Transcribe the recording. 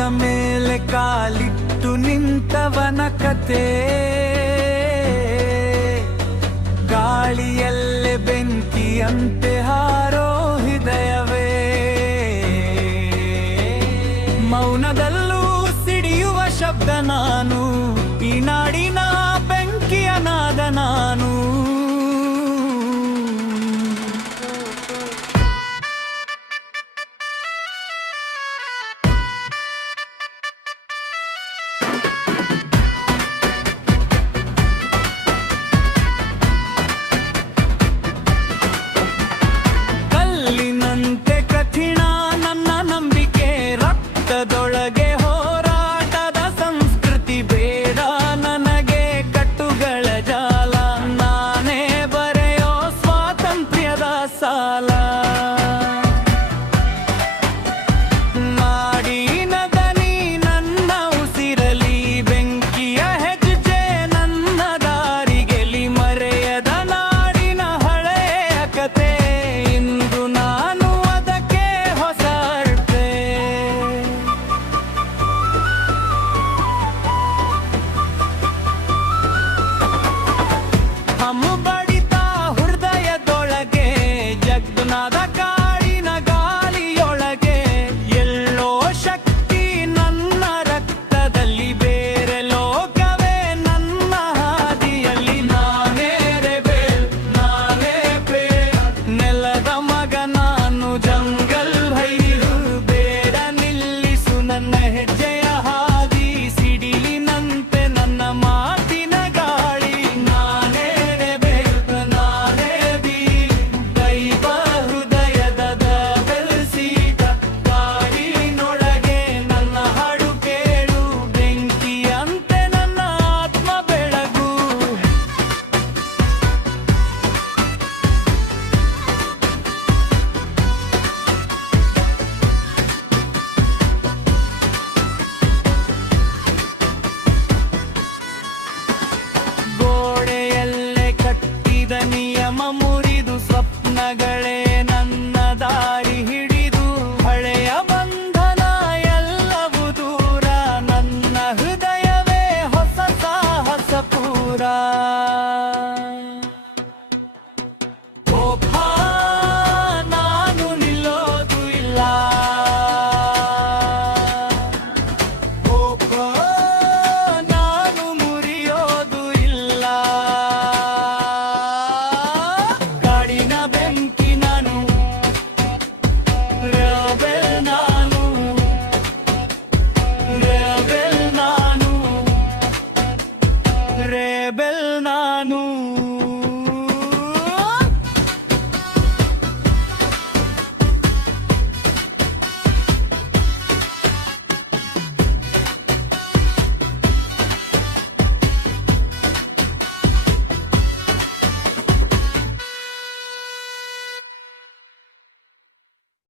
ನೆಲದ ಮೇಲೆ ಕಾಲಿಟ್ಟು ನಿಂತವನ ಕತೆ, ಗಾಳಿಯಲ್ಲೇ ಬೆಂಕಿಯಂತೆ ಹಾರೋ ಹೃದಯವೇ, ಮೌನದಲ್ಲೂ ಸಿಡಿಯುವ ಶಬ್ದ ನಾನು, ಈ ನಾಡಿನ ಬೆಂಕಿಯ ನಾದ ನಾನು. ದೊಳಗೆ ಹೋರಾಟದ ಸಂಸ್ಕೃತಿ ಬೇಡ ನನಗೆ ಕಟ್ಟುಗಳ ಜಾಲ, ನಾನೇ ಬರೆಯೋ ಸ್ವಾತಂತ್ರ್ಯದ ಸಾಲ. ನಾಡಿನ ದನಿ ನನ್ನ ಉಸಿರಲಿ, ಬೆಂಕಿಯ ಹೆಜ್ಜೆ ನನ್ನ ದಾರಿಗೆಲಿ, ಮರೆಯದ ನಾಡಿನ ಹಳೆಯ ಕತೆ, ಇಂದು ನಾನು ಅದಕ್ಕೆ ಹೊಸ ಅರ್ಥ. ಹಮ್ಮು ಬಡಿತಾ ಹೃದಯದೊಳಗೆ, ಜಗ್ನಾದ ಕಾಡಿನ ಗಾಳಿಯೊಳಗೆ, ಎಲ್ಲೋ ಶಕ್ತಿ ನನ್ನ ರಕ್ತದಲ್ಲಿ, ಬೇರೆ ಲೋಕವೇ ನನ್ನ ಹಾದಿಯಲ್ಲಿ. ನಾನೇ ರೆಬೆಲ್, ನಾನೇ ಬೇಲ್, ನೆಲದ ಮಗ ನಾನು, ಜಂಗಲ್ ಭೈರು, ಬೇಡ ನಿಲ್ಲಿಸು ನನ್ನ ಹೆಜ್ಜೆಯ ಹಾದಿ, ಸಿಡಿಲಿನಂತೆ ನನ್ನ ಮಾತಿನ ಗಾಳಿ. ನಾನೇ ನಾನೇ ದೈವ ಹೃದಯದ ಬೆಲ್ಸೀಟ, ಕಾಡಿನೊಳಗೆ ನನ್ನ ಹಾಡು ಕೇಳು, ಬೆಂಕಿಯಂತೆ ನನ್ನ ಆತ್ಮ ಬೆಳಗು. ಗೋಡೆಯಲ್ಲೇ ಕಟ್ಟಿದ ನಿಯಮ ಮುರಿದು, ಸ್ವಪ್ನಗಳೇ ನನ್ನ ದಾರಿ ಹಿಡಿದು, ಹಳೆಯ ಬಂಧನ ಎಲ್ಲವೂ ದೂರ, ನನ್ನ ಹೃದಯವೇ ಹೊಸ ಸಾಹಸ ಪೂರ. ಒಬ್ಬ ನಾನು ನಿಲ್ಲೋದು ಇಲ್ಲ, ಒಬ್ಬ ನಾನು ಮುರಿಯೋದು ಇಲ್ಲ. ಕಾಡಿನ ಬೆಂಕಿ ನಾನು, ರೆಬೆಲ್ ನಾನು, ರೆಬೆಲ್ ನಾನು, ರೆಬೆಲ್ ನಾನು.